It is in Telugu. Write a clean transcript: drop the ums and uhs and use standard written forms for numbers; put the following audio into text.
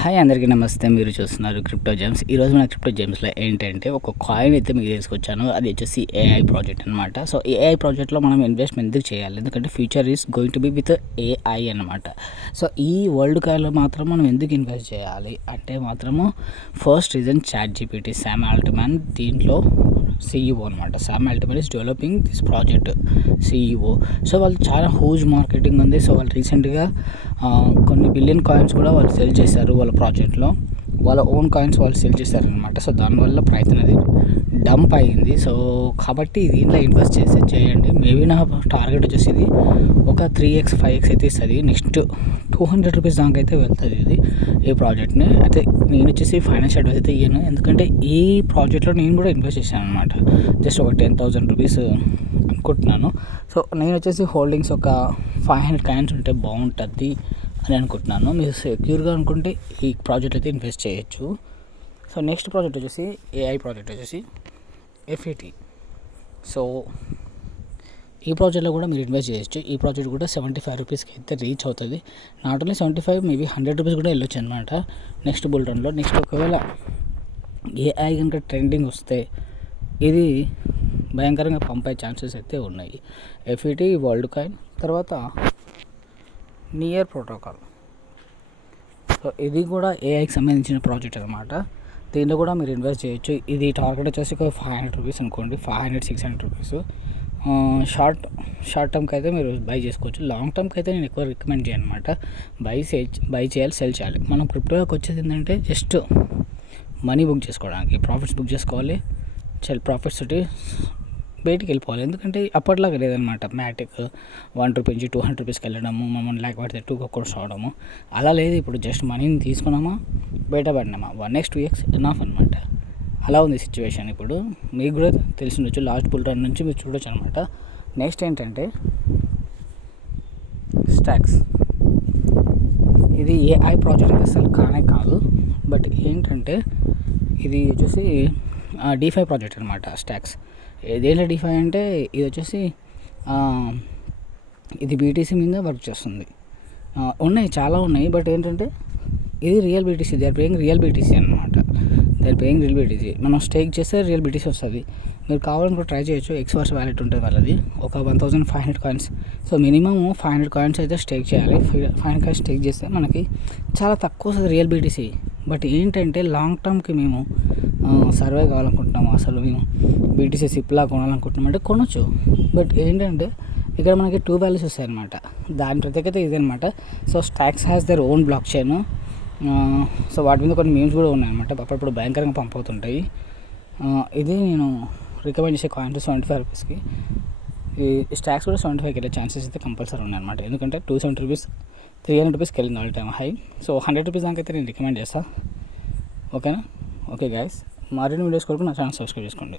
హాయ్ అందరికీ నమస్తే. మీరు చూస్తున్నారు క్రిప్టో జెమ్స్. ఈరోజు మన క్రిప్టో జెమ్స్లో ఏంటంటే ఒక కాయిన్ అయితే మీకు తీసుకొచ్చాను. అది వచ్చేసి ఏఐ ప్రాజెక్ట్ అనమాట. సో ఏఐ ప్రాజెక్ట్లో మనం ఇన్వెస్ట్మెంట్ ఎందుకు చేయాలి, ఎందుకంటే future is going to be with AI అనమాట. సో ఈ వరల్డ్ కాయిన్లో మాత్రం మనం ఎందుకు ఇన్వెస్ట్ చేయాలి అంటే మాత్రము first reason ChatGPT, Sam Altman దీంట్లో CEO అనమాట. Sam Altman is developing this project, CEO. So వాళ్ళు చాలా హ్యూజ్ మార్కెటింగ్ ఉంది. సో వాళ్ళు రీసెంట్గా కొన్ని బిలియన్ కాయిన్స్ కూడా వాళ్ళు సెల్ చేశారు వాళ్ళ ప్రాజెక్ట్లో. వాళ్ళ ఓన్ కాయిన్స్ వాళ్ళు సెల్ చేశారనమాట. సో దానివల్ల ప్రైస్ అనేది డంప్ అయ్యింది. సో కాబట్టి దీంట్లో ఇన్వెస్ట్ చేయండి. మేబీ నా టార్గెట్ వచ్చేసి ఇది ఒక 3x 5x అయితే ఇస్తుంది. నెక్స్ట్ ₹200 దాకా అయితే వెళ్తుంది ఇది ఈ ప్రాజెక్ట్ని. అయితే నేను వచ్చేసి ఫైనాన్షియల్ అడ్వైస్ అయితే ఇయ్యను, ఎందుకంటే ఈ ప్రాజెక్ట్లో నేను కూడా ఇన్వెస్ట్ చేశాను అనమాట. జస్ట్ ఒక ₹10,000 అనుకుంటున్నాను. సో నేను వచ్చేసి హోల్డింగ్స్ ఒక 500 కాయిన్స్ ఉంటే బాగుంటుంది అని అనుకుంటున్నాను. మీరు సెక్యూర్గా అనుకుంటే ఈ ప్రాజెక్ట్ అయితే ఇన్వెస్ట్ చేయొచ్చు. సో నెక్స్ట్ ప్రాజెక్ట్ వచ్చేసి ఏఐ ప్రాజెక్ట్ వచ్చేసి FAT. సో ఈ ప్రాజెక్ట్లో కూడా మీరు ఇన్వెస్ట్ చేయొచ్చు. ఈ ప్రాజెక్ట్ కూడా ₹75 అయితే రీచ్ అవుతుంది. నాట్ ఓన్లీ 75, మేబీ ₹100 కూడా వెళ్ళొచ్చు అనమాట నెక్స్ట్ బుల్ రన్లో. నెక్స్ట్ ఒకవేళ ఏఐ కనుక ట్రెండింగ్ వస్తే ఇది భయంకరంగా పంప్ అయ్యే ఛాన్సెస్ అయితే ఉన్నాయి. FAT, వరల్డ్ కాయిన్, తర్వాత నియర్ ప్రోటోకాల్. సో ఇది కూడా ఏఐకి సంబంధించిన ప్రాజెక్ట్ అనమాట. దీంట్లో కూడా మీరు ఇన్వెస్ట్ చేయొచ్చు. ఇది టార్గెట్ వచ్చేసి ఒక ₹500 అనుకోండి, ₹500-600. షార్ట్ టర్మ్కి అయితే మీరు బై చేసుకోవచ్చు. లాంగ్ టర్మ్కి అయితే నేను ఎక్కువ రికమెండ్ చేయను అనమాట. బై చేయాలి, సెల్ చేయాలి. మనం క్రిప్టోకి వచ్చేది ఏంటంటే జస్ట్ మనీ బుక్ చేసుకోవడానికి, ప్రాఫిట్స్ బుక్ చేసుకోవాలి, ప్రాఫిట్స్ తోటి బయటికి వెళ్ళిపోవాలి. ఎందుకంటే అప్పట్లాగా లేదనమాట. మ్యాటిక్ ₹1 నుంచి ₹200 వెళ్ళడము, మమ్మల్ని లేకపోతే 2 crores అవడము అలా లేదు. ఇప్పుడు జస్ట్ మనీని తీసుకున్నామా, బయటపడినామా, 1x 2x ఎనాఫ్ అనమాట. అలా ఉంది సిచ్యువేషన్. ఇప్పుడు మీకు కూడా తెలిసి ఉండొచ్చు, లాస్ట్ బుల్ రన్ నుంచి మీరు చూడొచ్చు అనమాట. నెక్స్ట్ ఏంటంటే స్టాక్స్. ఇది ఏఐ ప్రాజెక్ట్ అయితే అసలు కానే కాదు. బట్ ఏంటంటే ఇది వచ్చేసి DeFi ప్రాజెక్ట్ అనమాట. స్టాక్స్ ఏదైనా DeFi అంటే ఇది వచ్చేసి ఇది BTC మీద వర్క్ చేస్తుంది. ఉన్నాయి, చాలా ఉన్నాయి. బట్ ఏంటంటే ఇది real BTC, they are paying real BTC అనమాట. They are paying real BTC. మనం స్టేక్ చేస్తే రియల్ BTC వస్తుంది. మీరు కావాలనుకో ట్రై చేయొచ్చు. XVerse వ్యాలెట్ ఉంటుంది వాళ్ళది, ఒక 1500 కాయిన్స్. సో మినిమమ్ 500 కాయిన్స్ అయితే స్టేక్ చేయాలి. 500 కాయిన్స్ స్టేక్ చేస్తే మనకి చాలా తక్కువ వస్తుంది రియల్ BTC. బట్ ఏంటంటే లాంగ్ టర్మ్కి మేము సర్వే కావాలనుకుంటున్నాము, అసలు మేము BTC సిప్లా కొనాలనుకుంటున్నాం అంటే కొనొచ్చు. బట్ ఏంటంటే ఇక్కడ మనకి 2 వాల్యూస్ వస్తాయి అనమాట. దాని ప్రత్యేకత ఇది అనమాట. So stocks has their own block chain. So వాటి మీద కొన్ని మీమ్స్ కూడా ఉన్నాయన్నమాట. అప్పుడప్పుడు భయంకరంగా పంప్ అవుతుంటాయి. ఇది నేను రికమెండ్ చేసే కాయిన్స్ ₹75. ఈ స్టాక్స్ కూడా 75 వెళ్ళే ఛాన్సెస్ అయితే కంపల్సరీ ఉన్నాయన్నమాట. ఎందుకంటే ₹270, ₹300 వెళ్ళింది ఆల్ టైమ్ హై. సో ₹100 దాకా అయితే నేను రికమెండ్ చేస్తాను. ఓకేనా? ఓకే గైస్, మరిన్ని వీడియోస్ కొరకు నా ఛానల్ సబ్స్క్రైబ్ చేసుకోండి.